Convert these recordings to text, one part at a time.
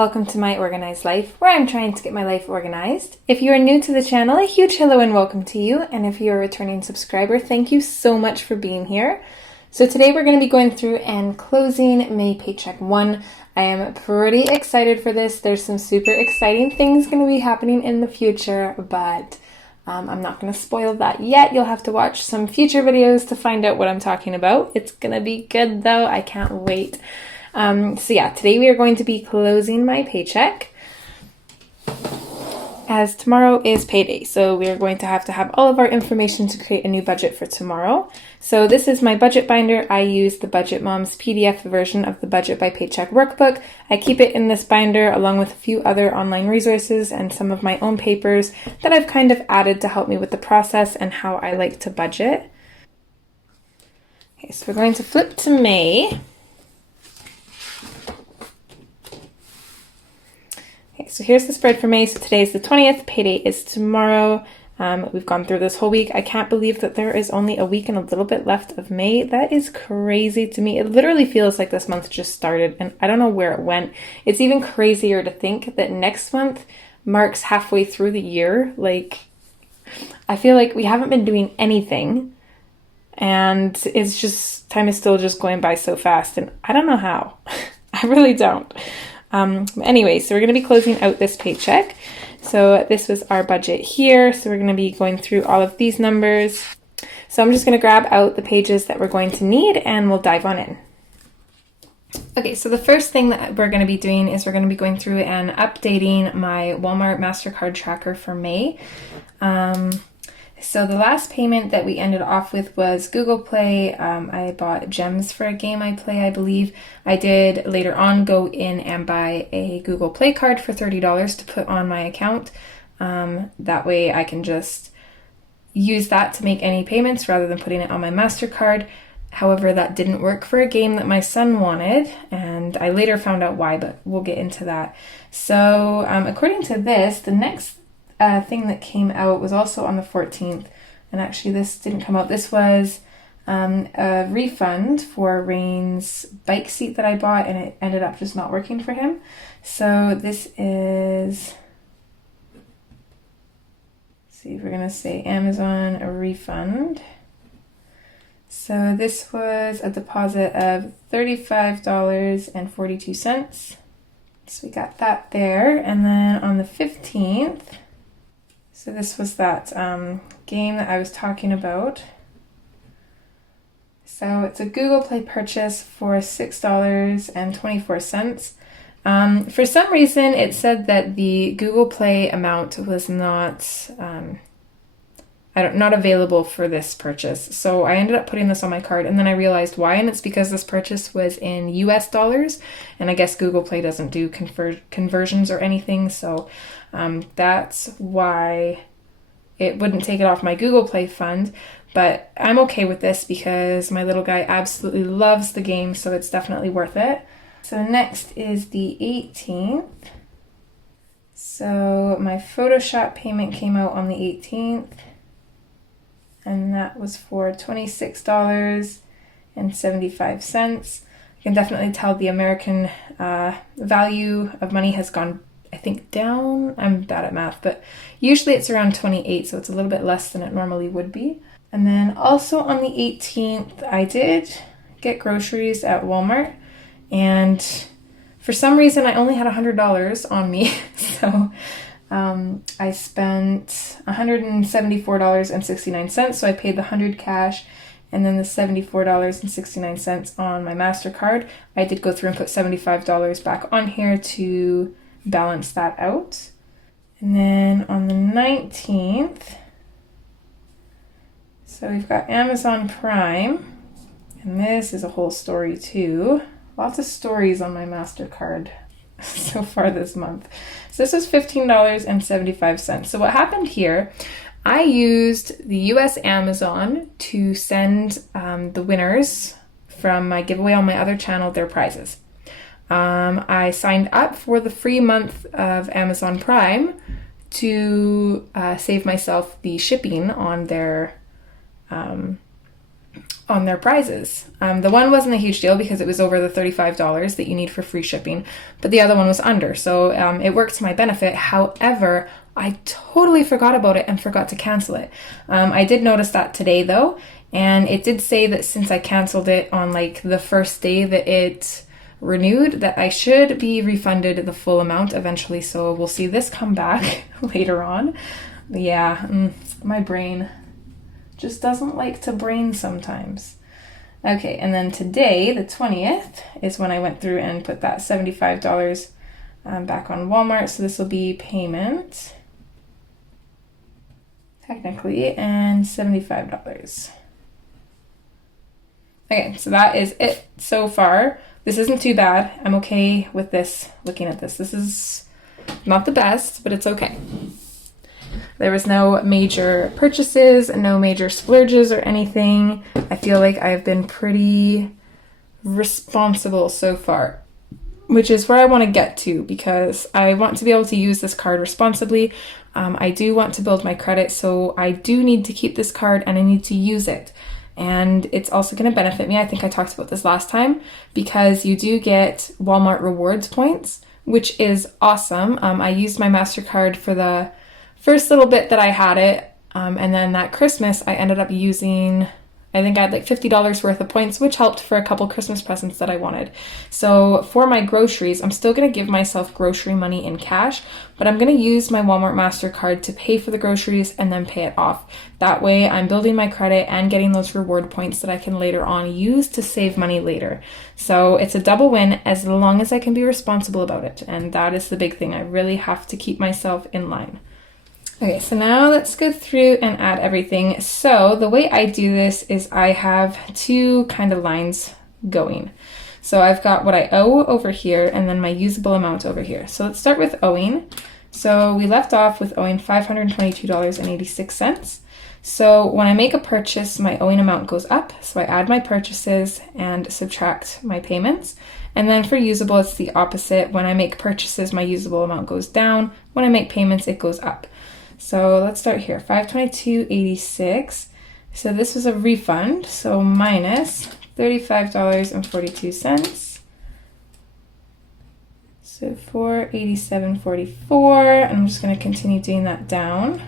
welcome to My Organized Life, where I'm trying to get my life organized. If you are new to the channel, a huge hello and welcome to you. And if you're a returning subscriber, thank you so much for being here. So today we're going to be going through and closing May Paycheck 1. I am pretty excited for this. There's some super exciting things going to be happening in the future, but I'm not going to spoil that yet. You'll have to watch some future videos to find out what I'm talking about. It's going to be good though. I can't wait. Today we are going to be closing my paycheck as tomorrow is payday. So we are going to have all of our information to create a new budget for tomorrow. So this is my budget binder. I use the Budget Mom's PDF version of the Budget by Paycheck workbook. I keep it in this binder along with a few other online resources and some of my own papers that I've kind of added to help me with the process and how I like to budget. Okay, so we're going to flip to May. So here's the spread for May. So today is the 20th. Payday is tomorrow. We've gone through this whole week. I can't believe that there is only a week and a little bit left of May. That is crazy to me. It literally feels like this month just started and I don't know where it went. It's even crazier to think that next month marks halfway through the year. Like, I feel like we haven't been doing anything and it's just, time is still just going by so fast and I don't know how. I really don't. Anyway, so we're going to be closing out this paycheck. So this was our budget here. So we're going to be going through all of these numbers. So I'm just going to grab out the pages that we're going to need and we'll dive on in. Okay, so the first thing that we're going to be doing is we're going to be going through and updating my Walmart Mastercard tracker for May. So the last payment that we ended off with was Google Play. I bought gems for a game I play, I believe. I did later on go in and buy a Google Play card for $30 to put on my account. That way I can just use that to make any payments rather than putting it on my Mastercard. However, that didn't work for a game that my son wanted, and I later found out why, but we'll get into that. So according to this, the next thing that came out was also on the 14th, and actually this didn't come out. This was a refund for Rain's bike seat that I bought, and it ended up just not working for him. So this is, let's see if we're gonna say Amazon a refund. So this was a deposit of $35.42. So we got that there, and then on the 15th, so this was that game that I was talking about. So it's a Google Play purchase for $6.24. For some reason, it said that the Google Play amount was not available for this purchase. So I ended up putting this on my card, and then I realized why, and it's because this purchase was in US dollars, and I guess Google Play doesn't do conversions or anything, so that's why it wouldn't take it off my Google Play fund. But I'm okay with this because my little guy absolutely loves the game, so it's definitely worth it. So next is the 18th. So my Photoshop payment came out on the 18th. And that was for $26.75. You can definitely tell the American value of money has gone, I think, down. I'm bad at math, but usually it's around 28, so it's a little bit less than it normally would be. And then also on the 18th, I did get groceries at Walmart, and for some reason I only had $100 on me, so I spent $174.69, so I paid the $100 cash and then the $74.69 on my Mastercard. I did go through and put $75 back on here to balance that out. And then on the 19th, so we've got Amazon Prime, and this is a whole story too. Lots of stories on my Mastercard so far this month. So this was $15.75. So what happened here, I used the US Amazon to send the winners from my giveaway on my other channel their prizes. I signed up for the free month of Amazon Prime to save myself the shipping on their on their prizes. The one wasn't a huge deal because it was over the $35 that you need for free shipping, but the other one was under, so it worked to my benefit. However, I totally forgot about it and forgot to cancel it. I did notice that today though, and it did say that since I canceled it on like the first day that it renewed, that I should be refunded the full amount eventually, so we'll see this come back later on. Yeah, my brain just doesn't like to brain sometimes. Okay, and then today, the 20th, is when I went through and put that $75 back on Walmart. So this will be payment, technically, and $75. Okay, so that is it so far. This isn't too bad. I'm okay with this, looking at this. This is not the best, but it's okay. There was no major purchases, no major splurges or anything. I feel like I've been pretty responsible so far, which is where I want to get to because I want to be able to use this card responsibly. I do want to build my credit, so I do need to keep this card and I need to use it. And it's also going to benefit me. I think I talked about this last time because you do get Walmart rewards points, which is awesome. I used my Mastercard for the first little bit that I had it, and then that Christmas I ended up using, I think I had like $50 worth of points, which helped for a couple Christmas presents that I wanted. So for my groceries, I'm still going to give myself grocery money in cash, but I'm going to use my Walmart Mastercard to pay for the groceries and then pay it off. That way I'm building my credit and getting those reward points that I can later on use to save money later. So it's a double win as long as I can be responsible about it. And that is the big thing. I really have to keep myself in line. Okay, so now let's go through and add everything. So the way I do this is I have two kind of lines going. So I've got what I owe over here and then my usable amount over here. So let's start with owing. So we left off with owing $522.86. So when I make a purchase, my owing amount goes up. So I add my purchases and subtract my payments. And then for usable, it's the opposite. When I make purchases, my usable amount goes down. When I make payments, it goes up. So let's start here, $522.86. So this was a refund, so minus $35.42. So $487.44, and I'm just going to continue doing that down.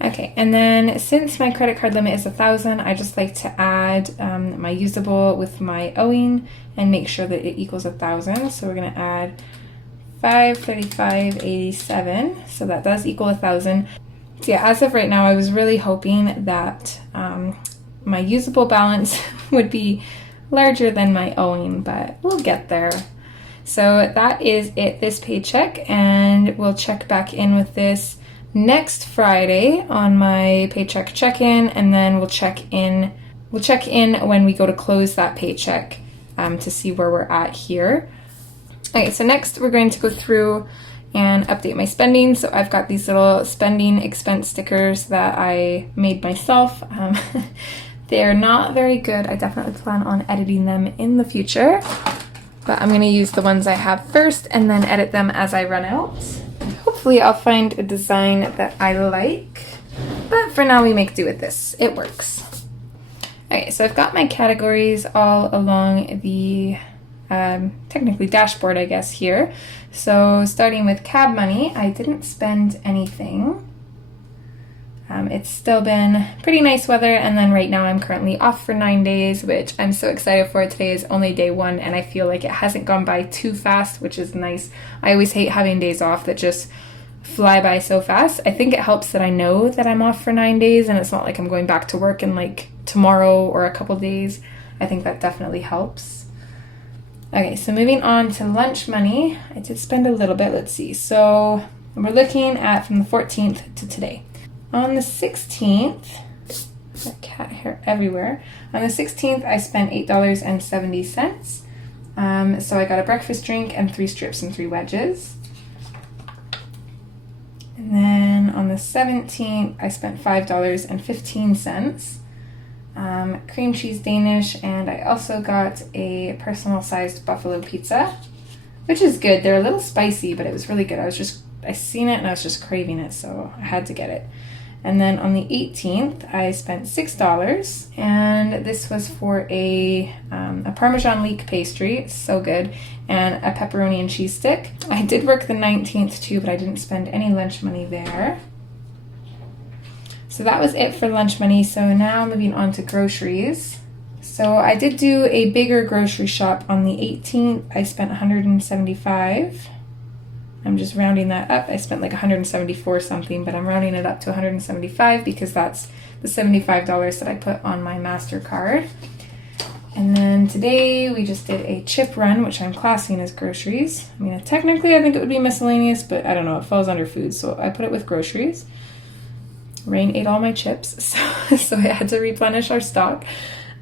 Okay, and then since my credit card limit is $1,000, I just like to add my usable with my owing and make sure that it equals $1,000. So we're going to add $535.87. So that does equal $1,000. So yeah, as of right now, I was really hoping that my usable balance would be larger than my owing, but we'll get there. So that is it this paycheck, and we'll check back in with this next Friday on my paycheck check-in, and then we'll check in when we go to close that paycheck to see where we're at here. Okay, so next we're going to go through and update my spending. So I've got these little spending expense stickers that I made myself. They're not very good. I definitely plan on editing them in the future, but I'm going to use the ones I have first and then edit them as I run out. Hopefully I'll find a design that I like, but for now we make do with this. It works. Okay, so I've got my categories all along the technically dashboard, I guess, here. So starting with cab money, I didn't spend anything. It's still been pretty nice weather, and then right now I'm currently off for 9 days, which I'm so excited for. Today is only day 1, and I feel like it hasn't gone by too fast, which is nice. I always hate having days off that just fly by so fast. I think it helps that I know that I'm off for 9 days, and it's not like I'm going back to work in like tomorrow or a couple days. I think that definitely helps. Okay, so moving on to lunch money, I did spend a little bit. Let's see. So we're looking at from the 14th to today. On the 16th, cat hair everywhere. On the 16th, I spent $8.70. So I got a breakfast drink and 3 strips and 3 wedges. And then on the 17th, I spent $5.15. Cream cheese Danish, and I also got a personal-sized buffalo pizza, which is good. They're a little spicy, but it was really good. I seen it and I was just craving it, so I had to get it. And then on the 18th, I spent $6, and this was for a Parmesan leek pastry. It's so good, and a pepperoni and cheese stick. I did work the 19th too, but I didn't spend any lunch money there. So that was it for lunch money. So now moving on to groceries. So I did do a bigger grocery shop on the 18th. I spent $175. I'm just rounding that up. I spent like $174 something, but I'm rounding it up to $175 because that's the $75 that I put on my Mastercard. And then today we just did a chip run, which I'm classing as groceries. I mean, technically I think it would be miscellaneous, but I don't know, it falls under food, so I put it with groceries. Rain ate all my chips, so I had to replenish our stock.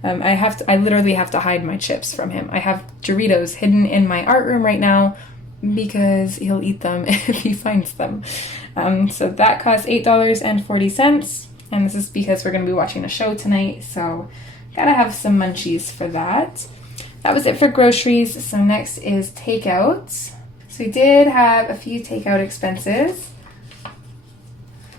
I literally have to hide my chips from him. I have Doritos hidden in my art room right now because he'll eat them if he finds them. So that cost $8.40, and this is because we're going to be watching a show tonight, so gotta have some munchies for that. That was it for groceries. So next is takeouts. So we did have a few takeout expenses.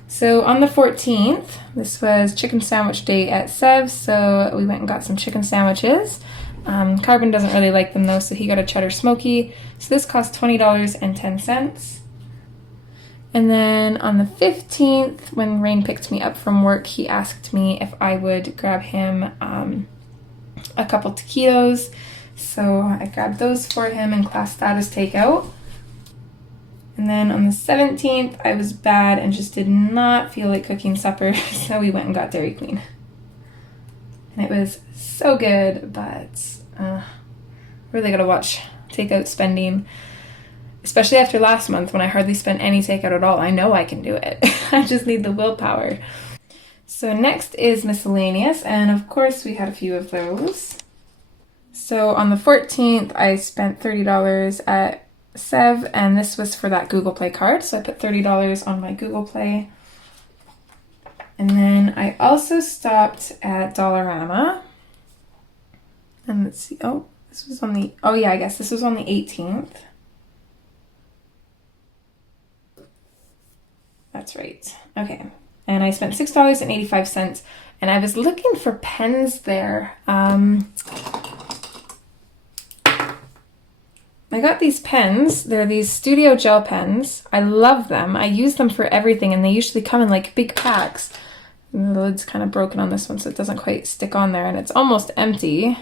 So on the 14th, this was chicken sandwich day at Sev's, so we went and got some chicken sandwiches. Carbon doesn't really like them though, so he got a cheddar smoky. So this cost $20.10. And then on the 15th, when Rain picked me up from work, he asked me if I would grab him a couple taquitos. So I grabbed those for him and classed that as takeout. And then on the 17th, I was bad and just did not feel like cooking supper, so we went and got Dairy Queen. And it was so good, but really gotta watch takeout spending, especially after last month when I hardly spent any takeout at all. I know I can do it. I just need the willpower. So next is miscellaneous, and of course we had a few of those. So on the 14th, I spent $30 at Sev, and this was for that Google Play card, so I put $30 on my Google Play. And then I also stopped at Dollarama, and let's see, I guess this was on the 18th. That's right, okay. And I spent $6.85, and I was looking for pens there. I got these pens. They're these Studio Gel pens. I love them. I use them for everything, and they usually come in like big packs. And the lid's kind of broken on this one, so it doesn't quite stick on there, and it's almost empty.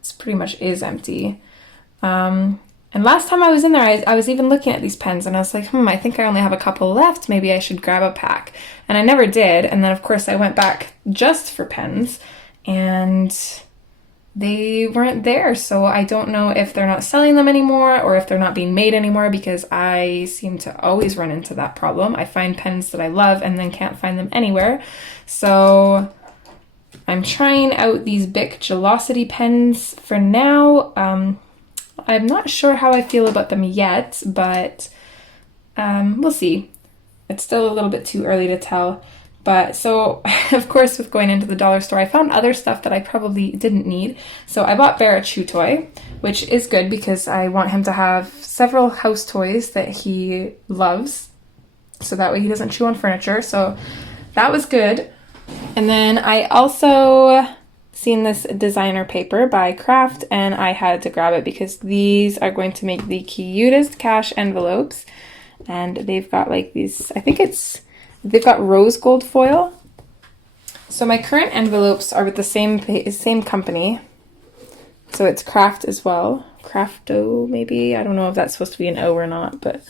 It's pretty much is empty. And last time I was in there, I was even looking at these pens, and I was like, I think I only have a couple left. Maybe I should grab a pack. And I never did, and then of course I went back just for pens, and they weren't there, so I don't know if they're not selling them anymore or if they're not being made anymore, because I seem to always run into that problem. I find pens that I love and then can't find them anywhere. So I'm trying out these Bic Gelocity pens for now. I'm not sure how I feel about them yet, but we'll see. It's still a little bit too early to tell. But so, of course, with going into the dollar store, I found other stuff that I probably didn't need. So I bought Bear a chew toy, which is good because I want him to have several house toys that he loves, so that way he doesn't chew on furniture. So that was good. And then I also seen this designer paper by Kraft, and I had to grab it because these are going to make the cutest cash envelopes. And they've got like these, they've got rose gold foil. So my current envelopes are with the same company. So it's Kraft as well. Crafto, maybe. I don't know if that's supposed to be an O or not, but.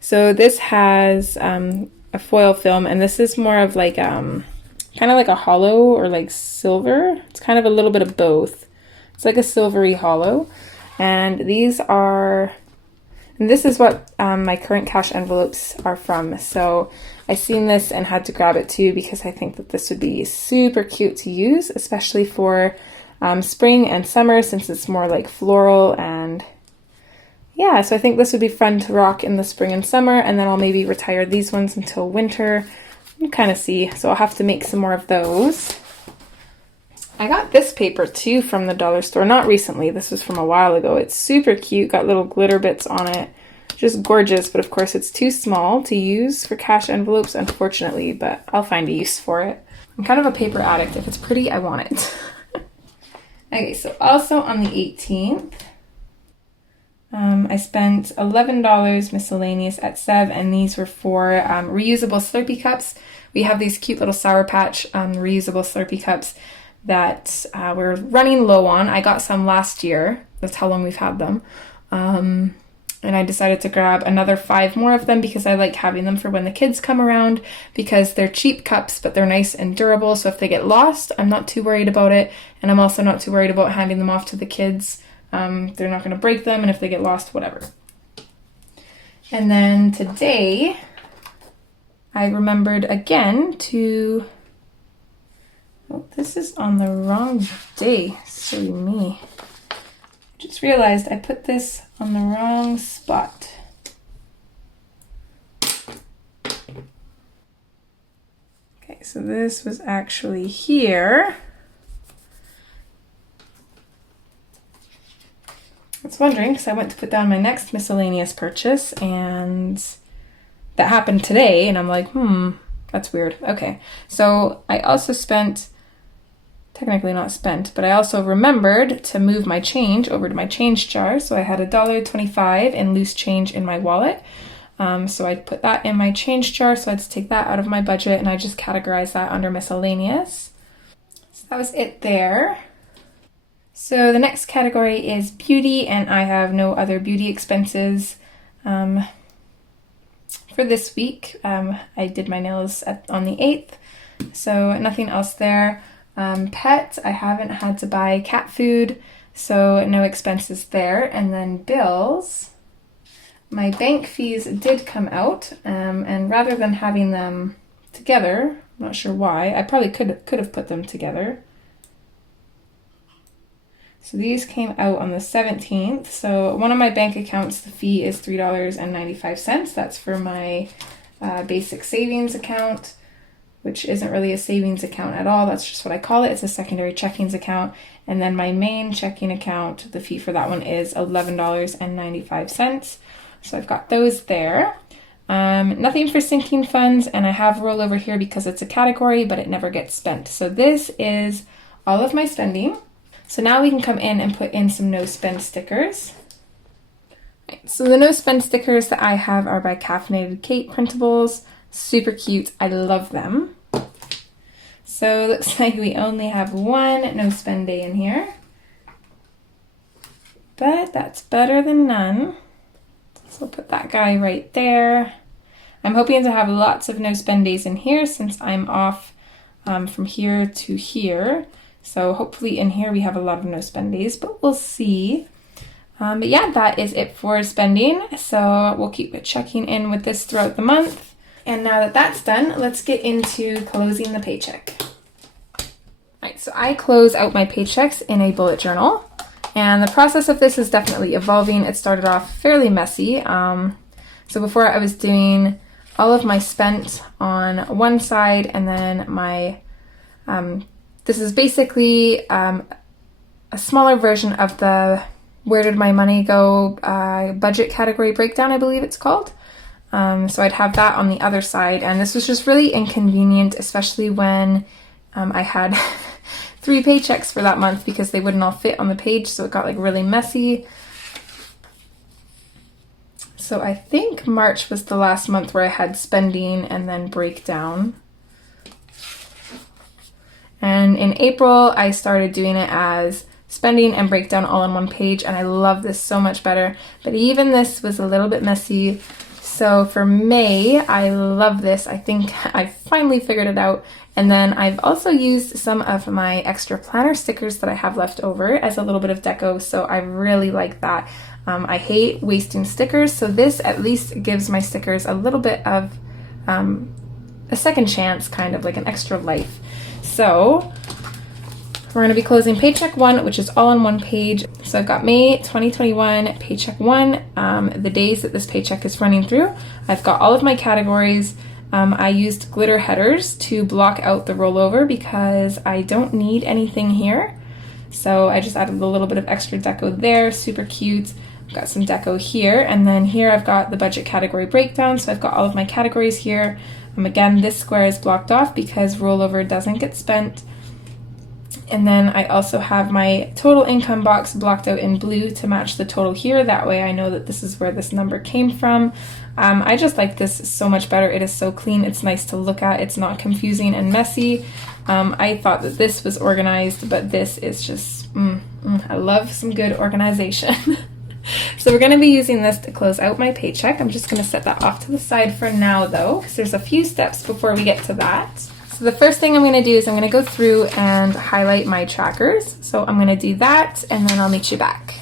So this has a foil film, and this is more of like kind of like a hollow or like silver. It's kind of a little bit of both. It's like a silvery hollow. And this is what my current cash envelopes are from. So I seen this and had to grab it too because I think that this would be super cute to use, especially for spring and summer since it's more like floral. And yeah, so I think this would be fun to rock in the spring and summer, and then I'll maybe retire these ones until winter. You kind of see, so I'll have to make some more of those. I got this paper too from the dollar store, not recently, this was from a while ago. It's super cute, got little glitter bits on it, just gorgeous, but of course it's too small to use for cash envelopes, unfortunately, but I'll find a use for it. I'm kind of a paper addict. If it's pretty, I want it. Okay, so also on the 18th, I spent $11 miscellaneous at Sev, and these were for reusable Slurpee cups. We have these cute little Sour Patch reusable Slurpee cups that we're running low on. I got some last year. That's how long we've had them. And I decided to grab another 5 more of them because I like having them for when the kids come around, because they're cheap cups, but they're nice and durable. So if they get lost, I'm not too worried about it. And I'm also not too worried about handing them off to the kids. They're not going to break them, and if they get lost, whatever. And then today, I remembered again to... Oh, this is on the wrong day. Silly me. Just realized I put this on the wrong spot. Okay, so this was actually here. I was wondering because I went to put down my next miscellaneous purchase, and that happened today, and I'm like, that's weird. Okay, so I also spent, technically not spent, but I also remembered to move my change over to my change jar. So I had $1.25 in loose change in my wallet. So I put that in my change jar. So I had to take that out of my budget, and I just categorized that under miscellaneous. So that was it there. So the next category is beauty, and I have no other beauty expenses for this week. I did my nails on the 8th, so nothing else there. Pet, I haven't had to buy cat food, so no expenses there. And then bills, my bank fees did come out, and rather than having them together, I'm not sure why, I probably could have put them together. So these came out on the 17th. So one of my bank accounts, the fee is $3.95. That's for my basic savings account, which isn't really a savings account at all. That's just what I call it. It's a secondary checkings account. And then my main checking account, the fee for that one is $11.95. So I've got those there. Nothing for sinking funds, and I have rollover here because it's a category, but it never gets spent. So this is all of my spending. So now we can come in and put in some no spend stickers. Right, so the no spend stickers that I have are by Caffeinated Kate Printables. Super cute. I love them. So it looks like we only have one no spend day in here, but that's better than none. So we'll put that guy right there. I'm hoping to have lots of no spend days in here since I'm off from here to here. So hopefully in here we have a lot of no spend days, but we'll see. But yeah, that is it for spending. So we'll keep checking in with this throughout the month. And now that that's done, let's get into closing the paycheck. Alright, so I close out my paychecks in a bullet journal. And the process of this is definitely evolving. It started off fairly messy. So before I was doing all of my spent on one side, and then my, this is basically a smaller version of the Where Did My Money Go budget category breakdown, I believe it's called. So I'd have that on the other side, and this was just really inconvenient, especially when I had 3 paychecks for that month because they wouldn't all fit on the page, so it got like really messy. So I think March was the last month where I had spending and then breakdown. And in April, I started doing it as spending and breakdown all on one page, and I love this so much better. But even this was a little bit messy. So for May, I love this. I think I finally figured it out. And then I've also used some of my extra planner stickers that I have left over as a little bit of deco, so I really like that. I hate wasting stickers, so this at least gives my stickers a little bit of a second chance, kind of like an extra life. So We're going to be closing paycheck 1, which is all on one page. So I've got May 2021 paycheck 1, the days that this paycheck is running through. I've got all of my categories. I used glitter headers to block out the rollover because I don't need anything here. So I just added a little bit of extra deco there, super cute. I've got some deco here, and then here I've got the budget category breakdown. So I've got all of my categories here. Again, this square is blocked off because rollover doesn't get spent. And then I also have my total income box blocked out in blue to match the total here. That way I know that this is where this number came from. I just like this so much better. It is so clean. It's nice to look at. It's not confusing and messy. I thought that this was organized, but this is just, I love some good organization. So we're going to be using this to close out my paycheck. I'm just going to set that off to the side for now though, because there's a few steps before we get to that. So the first thing I'm going to do is I'm going to go through and highlight my trackers. So I'm going to do that and then I'll meet you back.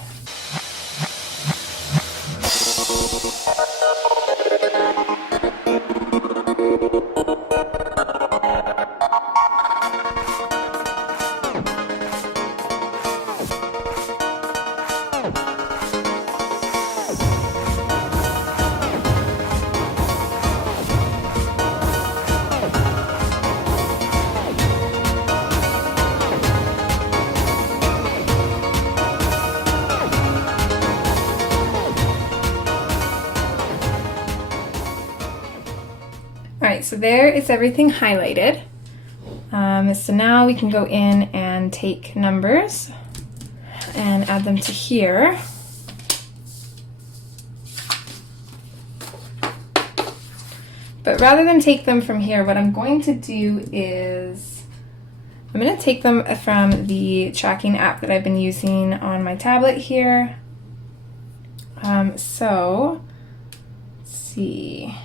Alright, so there is everything highlighted. So now we can go in and take numbers and add them to here. But rather than take them from here, what I'm going to do is I'm going to take them from the tracking app that I've been using on my tablet here. So let's see.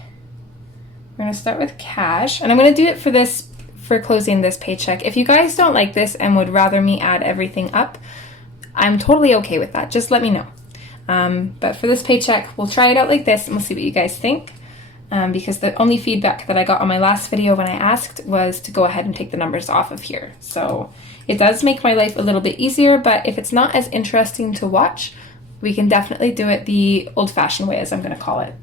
We're going to start with cash, and I'm going to do it for closing this paycheck. If you guys don't like this and would rather me add everything up, I'm totally okay with that. Just let me know. But for this paycheck, we'll try it out like this and we'll see what you guys think. Because the only feedback that I got on my last video when I asked was to go ahead and take the numbers off of here. So it does make my life a little bit easier, but if it's not as interesting to watch, we can definitely do it the old-fashioned way, as I'm going to call it.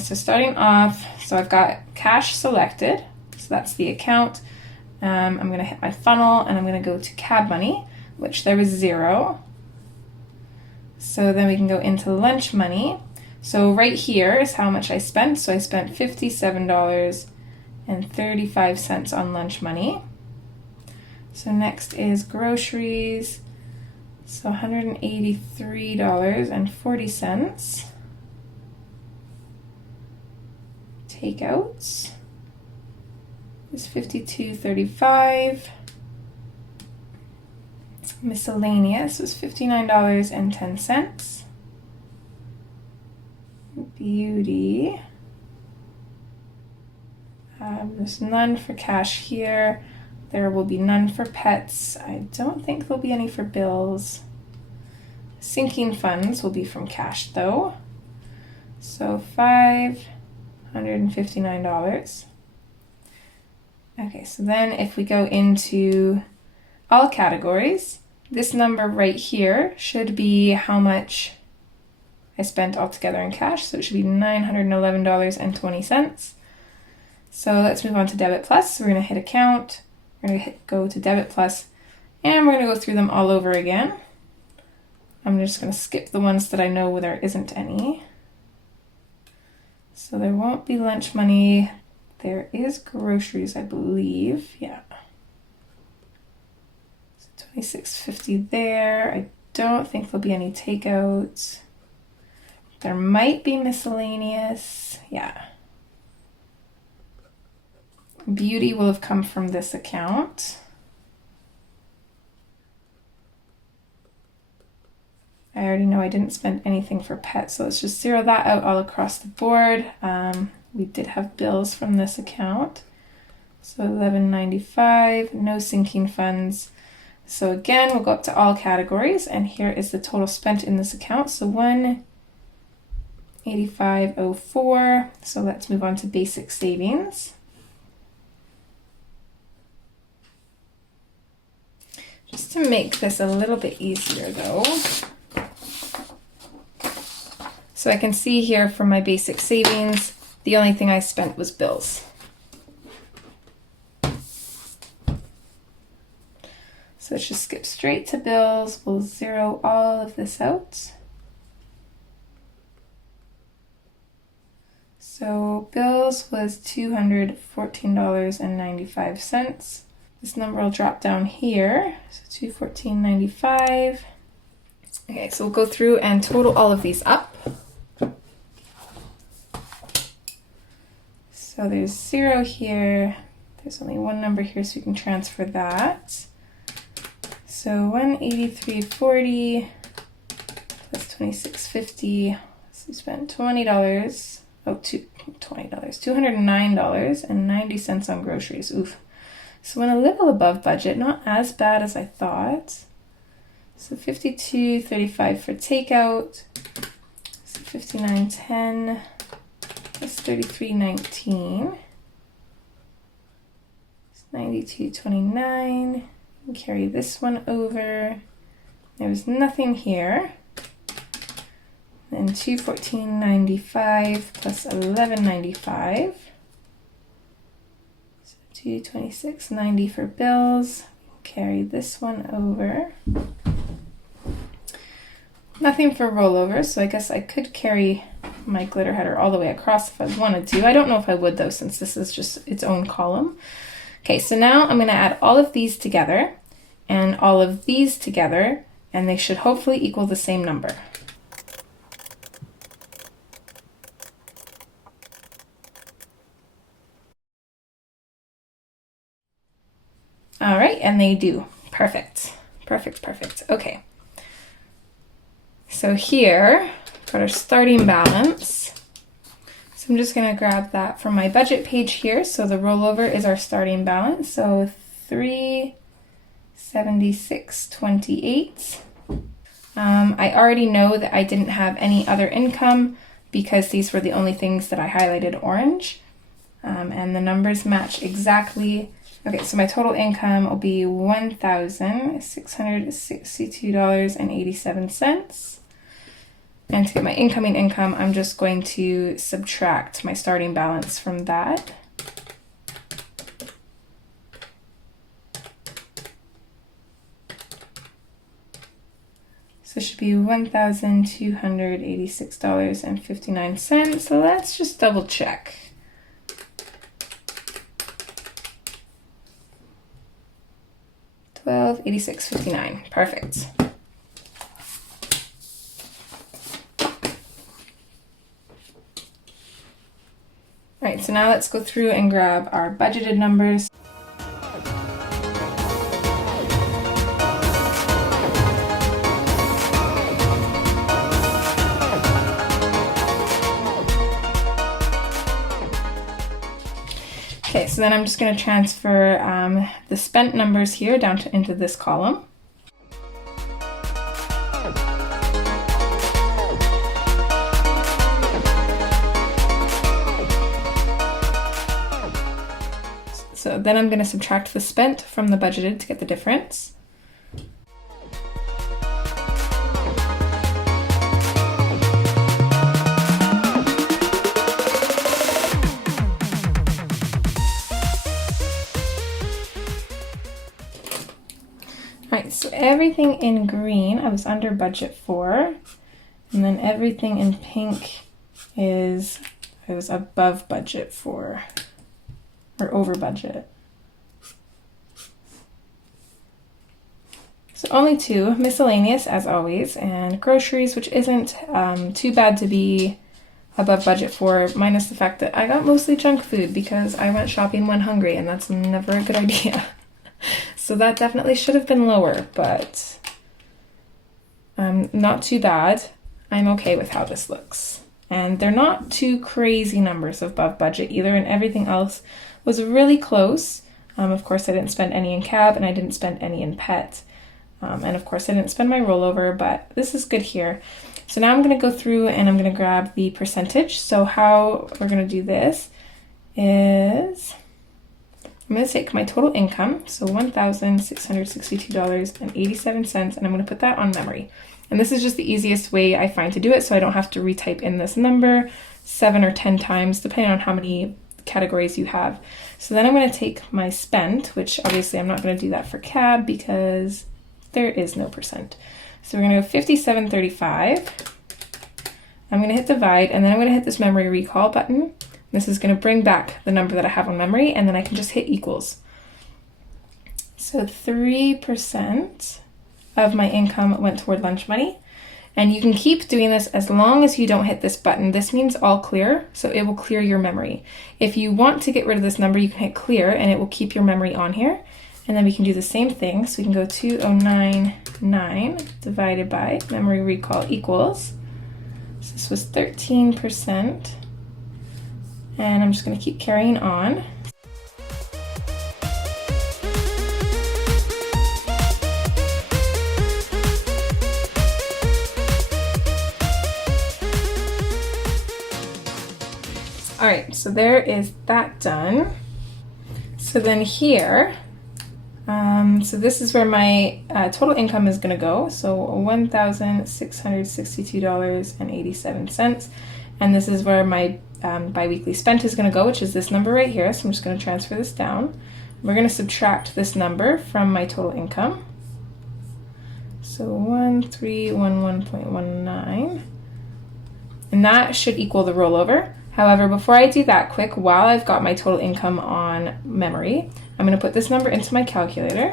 So starting off, so I've got cash selected, so that's the account. I'm going to hit my funnel and I'm going to go to cab money, which there was 0. So then we can go into lunch money. So right here is how much I spent. So I spent $57.35 on lunch money. So next is groceries. So $183.40. Takeouts is $52.35. Miscellaneous was $59.10. Beauty. There's none for cash here. There will be none for pets. I don't think there'll be any for bills. Sinking funds will be from cash though. So $559. Okay, so then if we go into all categories, this number right here should be how much I spent altogether in cash, so it should be $911.20. So let's move on to Debit Plus. So we're going to hit Account, we're going to go to Debit Plus, and we're going to go through them all over again. I'm just going to skip the ones that I know where there isn't any. So there won't be lunch money. There is groceries, I believe. Yeah. So $26.50 there. I don't think there'll be any takeouts. There might be miscellaneous. Yeah. Beauty will have come from this account. I already know I didn't spend anything for pets, so let's just zero that out all across the board. We did have bills from this account. So $11.95, no sinking funds. So again, we'll go up to all categories, and here is the total spent in this account. So $185.04. So let's move on to basic savings. To make this a little bit easier though, so I can see here from my basic savings, the only thing I spent was bills. So let's just skip straight to bills. We'll zero all of this out. So bills was $214.95. This number will drop down here, so $214.95. Okay, so we'll go through and total all of these up. So there's 0 here. There's only one number here, so we can transfer that. So $183.40 plus $26.50. So we spent $20. $209.90 on groceries. Oof. So went a little above budget, not as bad as I thought. So $52.35 for takeout. So $59.10 plus $33.19. It's $92.29. Carry this one over. There was nothing here. Then $214.95 plus $11.95. So $226.90 for bills. Carry this one over. Nothing for rollover, so I guess I could carry my glitter header all the way across if I wanted to. I don't know if I would though, since this is just its own column. Okay, so now I'm going to add all of these together and all of these together, and they should hopefully equal the same number. All right, and they do. Perfect. Perfect, perfect. Okay. So here, got our starting balance. So I'm just going to grab that from my budget page here. So the rollover is our starting balance. So $376.28. I already know that I didn't have any other income because these were the only things that I highlighted orange. And the numbers match exactly. Okay, so my total income will be $1,662.87. And to get my incoming income, I'm just going to subtract my starting balance from that. So it should be $1,286.59. So let's just double check. $1,286.59. Perfect. All right, so now let's go through and grab our budgeted numbers. Okay, so then I'm just going to transfer the spent numbers here down into this column. So then I'm going to subtract the spent from the budgeted to get the difference. Alright, so everything in green I was under budget for, and then everything in pink I was above budget for. Or over budget. So only two, miscellaneous as always, and groceries, which isn't too bad to be above budget for, minus the fact that I got mostly junk food because I went shopping when hungry, and that's never a good idea. So that definitely should have been lower, but not too bad. I'm okay with how this looks. And they're not too crazy numbers above budget either, and everything else was really close. Of course, I didn't spend any in cab, and I didn't spend any in pet. And of course, I didn't spend my rollover, but this is good here. So now I'm going to go through and I'm going to grab the percentage. So how we're going to do this is I'm going to take my total income, so $1,662.87, and I'm going to put that on memory. And this is just the easiest way I find to do it, so I don't have to retype in this number 7 or 10 times, depending on how many categories you have. So then I'm going to take my spend, which obviously I'm not going to do that for cab because there is no percent. So we're going to go 57.35. I'm going to hit divide, and then I'm going to hit this memory recall button. This is going to bring back the number that I have on memory, and then I can just hit equals. So 3% of my income went toward lunch money. And you can keep doing this as long as you don't hit this button. This means all clear, so it will clear your memory. If you want to get rid of this number, you can hit clear, and it will keep your memory on here. And then we can do the same thing. So we can go 2099 divided by memory recall equals. So this was 13%. And I'm just going to keep carrying on. All right, so there is that done. So then here, so this is where my total income is going to go. So $1,662.87. And this is where my biweekly spent is going to go, which is this number right here. So I'm just going to transfer this down. We're going to subtract this number from my total income. So 1311.19. And that should equal the rollover. However, before I do that quick, while I've got my total income on memory, I'm going to put this number into my calculator.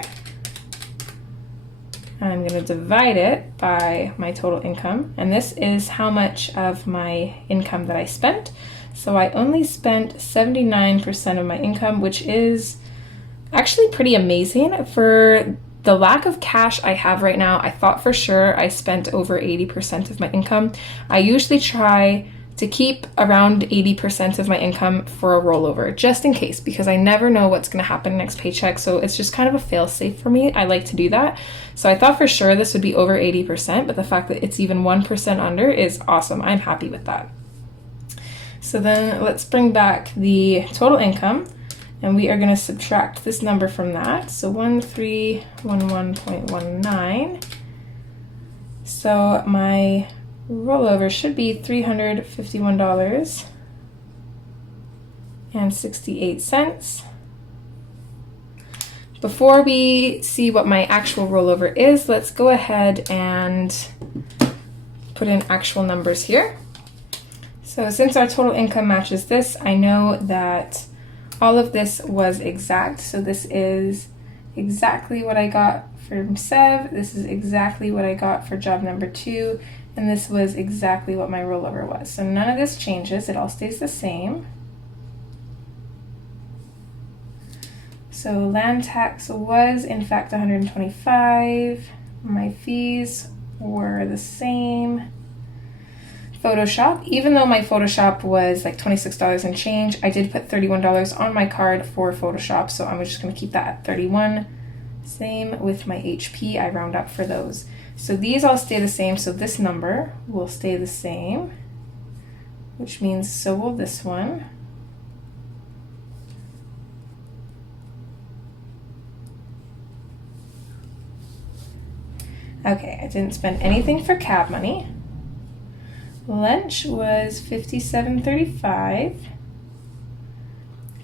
I'm going to divide it by my total income. And this is how much of my income that I spent. So I only spent 79% of my income, which is actually pretty amazing. For the lack of cash I have right now, I thought for sure I spent over 80% of my income. I usually try to keep around 80% of my income for a rollover, just in case, because I never know what's going to happen next paycheck. So it's just kind of a fail safe for me. I like to do that. So I thought for sure this would be over 80%, but the fact that it's even 1% under is awesome. I'm happy with that. So then let's bring back the total income, and we are going to subtract this number from that. So 1311.19. So my rollover should be $351.68. Before we see what my actual rollover is, let's go ahead and put in actual numbers here. So since our total income matches this, I know that all of this was exact. So this is exactly what I got from Sev. This is exactly what I got for job number 2. And this was exactly what my rollover was. So none of this changes. It all stays the same. So land tax was in fact $125. My fees were the same. Photoshop, even though my Photoshop was like $26 and change, I did put $31 on my card for Photoshop. So I'm just going to keep that at 31. Same with my HP. I round up for those. So these all stay the same, so this number will stay the same, which means so will this one. Okay, I didn't spend anything for cab money. Lunch was $57.35.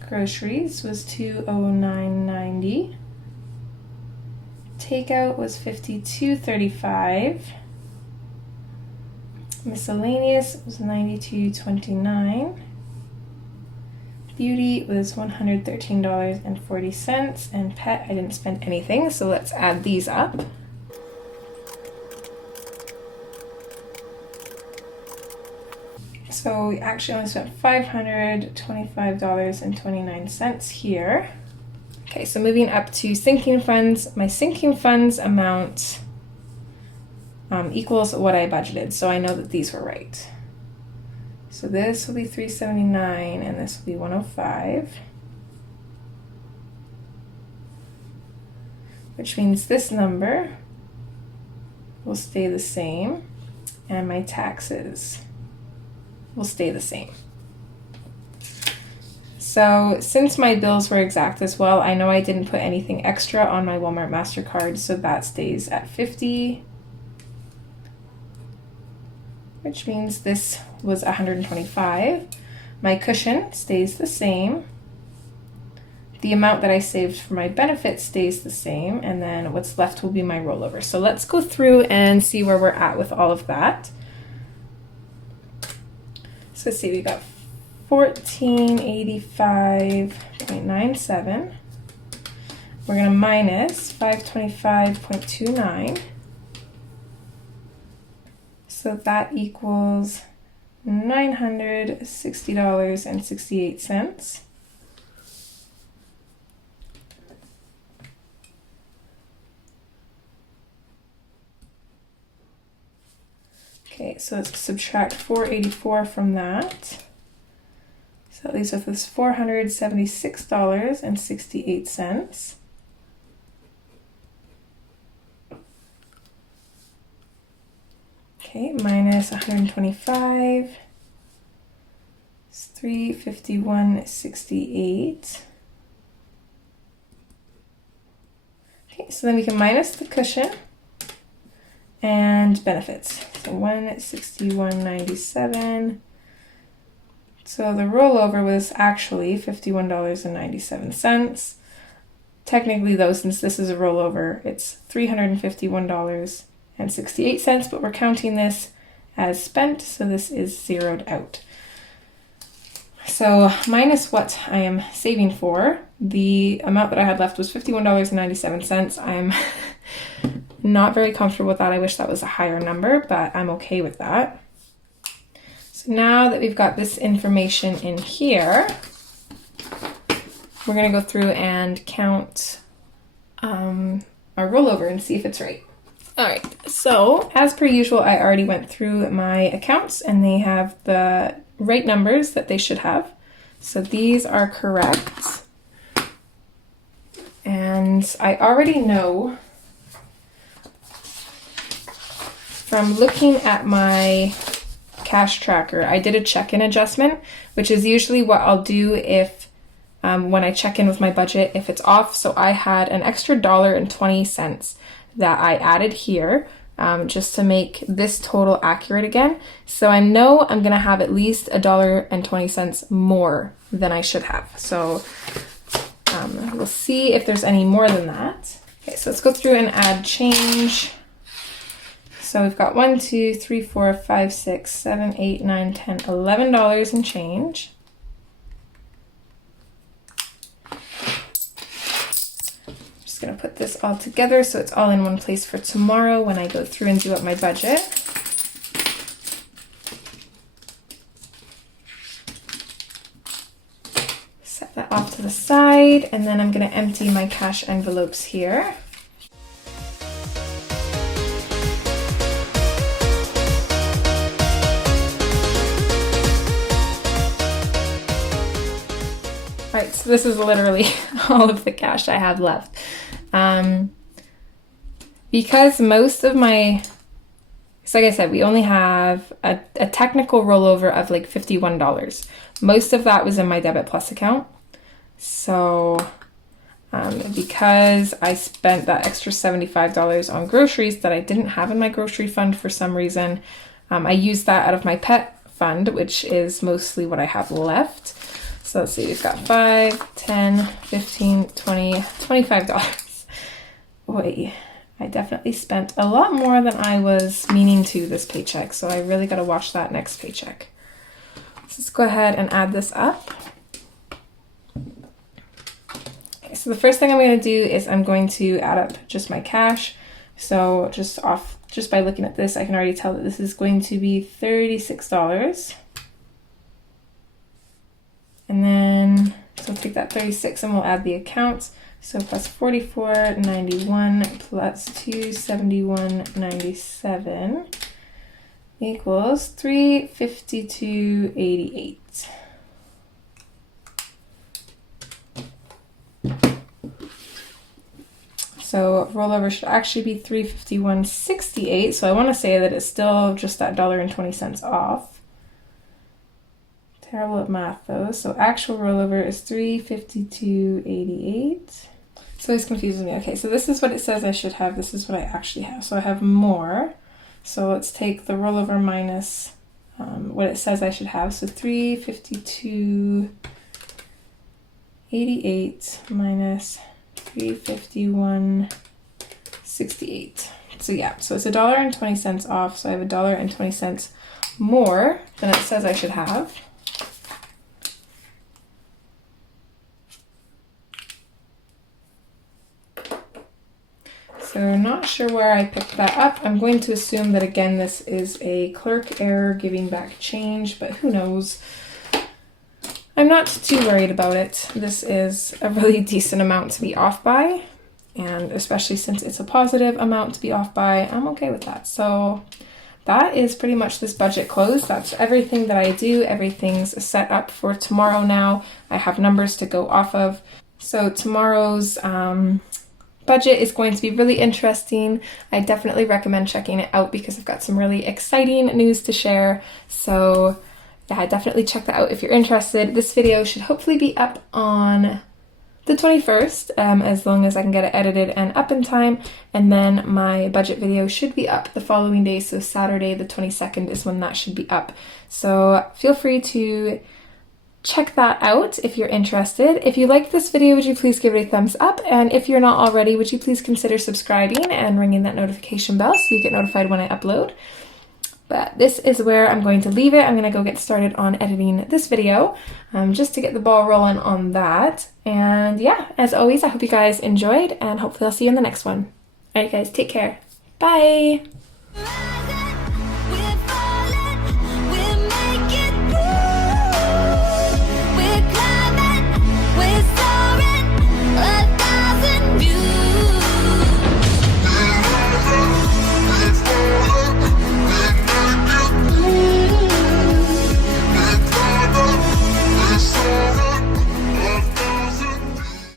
Groceries was $209.90. Takeout was $52.35. Miscellaneous was $92.29. Beauty was $113.40. And pet, I didn't spend anything, so let's add these up. So we actually only spent $525.29 here. Okay, so moving up to sinking funds, my sinking funds amount equals what I budgeted, so I know that these were right. So this will be $379 and this will be $105, which means this number will stay the same and my taxes will stay the same. So since my bills were exact as well, I know I didn't put anything extra on my Walmart Mastercard, so that stays at 50, which means this was 125. My cushion stays the same. The amount that I saved for my benefit stays the same, and then what's left will be my rollover. So let's go through and see where we're at with all of that. So let's see, we got 1485.97. We're going to minus 525.29. So that equals $960.68. Okay, so let's subtract 484 from that. So that leaves us with $476.68. Okay, minus 125 is 351.68. Okay, so then we can minus the cushion and benefits. So 161.97. So the rollover was actually $51.97. Technically though, since this is a rollover, it's $351.68, but we're counting this as spent, so this is zeroed out. So minus what I am saving for, the amount that I had left was $51.97. I'm not very comfortable with that. I wish that was a higher number, but I'm okay with that. So now that we've got this information in here, we're going to go through and count our rollover and see if it's right. All right, so as per usual, I already went through my accounts and they have the right numbers that they should have. So these are correct. And I already know from looking at my cash tracker, I did a check-in adjustment, which is usually what I'll do if when I check in with my budget, if it's off. So I had an extra $1.20 that I added here just to make this total accurate again. So I know I'm gonna have at least $1.20 more than I should have. So we'll see if there's any more than that. Okay, so let's go through and add change. So we've got 1, 2, 3, 4, 5, 6, 7, 8, 9, 10, $11 in change. Just gonna put this all together so it's all in one place for tomorrow when I go through and do up my budget. Set that off to the side, and then I'm gonna empty my cash envelopes here. Right, so this is literally all of the cash I have left. Because most of my, so like I said, we only have a technical rollover of like $51. Most of that was in my Debit Plus account. So because I spent that extra $75 on groceries that I didn't have in my grocery fund for some reason, I used that out of my pet fund, which is mostly what I have left. So let's see, we've got 5, 10, 15, 20, $25. Boy, I definitely spent a lot more than I was meaning to this paycheck, so I really got to watch that next paycheck. So let's go ahead and add this up. Okay, so the first thing I'm going to do is I'm going to add up just my cash. So just by looking at this, I can already tell that this is going to be $36. And then, so we'll take that 36 and we'll add the accounts. So plus 44.91 plus 271.97 equals 352.88. So rollover should actually be 351.68. So I want to say that it's still just that $1.20 off. Terrible at math though. So actual rollover is 352.88. So this confuses me. Okay, so this is what it says I should have. This is what I actually have. So I have more. So let's take the rollover minus what it says I should have. So 352.88 minus 351.68. So yeah, so it's $1.20 off. So I have $1.20 more than it says I should have. So not sure where I picked that up. I'm going to assume that again this is a clerk error giving back change, but who knows. I'm not too worried about it. This is a really decent amount to be off by, and especially since it's a positive amount to be off by, I'm okay with that. So that is pretty much this budget close. That's everything that I do. Everything's set up for tomorrow now. I have numbers to go off of. So tomorrow's budget is going to be really interesting. I definitely recommend checking it out because I've got some really exciting news to share. So yeah, definitely check that out if you're interested. This video should hopefully be up on the 21st, as long as I can get it edited and up in time. And then my budget video should be up the following day. So Saturday the 22nd is when that should be up. So feel free to check that out if you're interested. If you liked this video, would you please give it a thumbs up? And if you're not already, would you please consider subscribing and ringing that notification bell so you get notified when I upload? But this is where I'm going to leave it. I'm going to go get started on editing this video just to get the ball rolling on that. And yeah, as always, I hope you guys enjoyed and hopefully I'll see you in the next one. All right, guys, take care. Bye.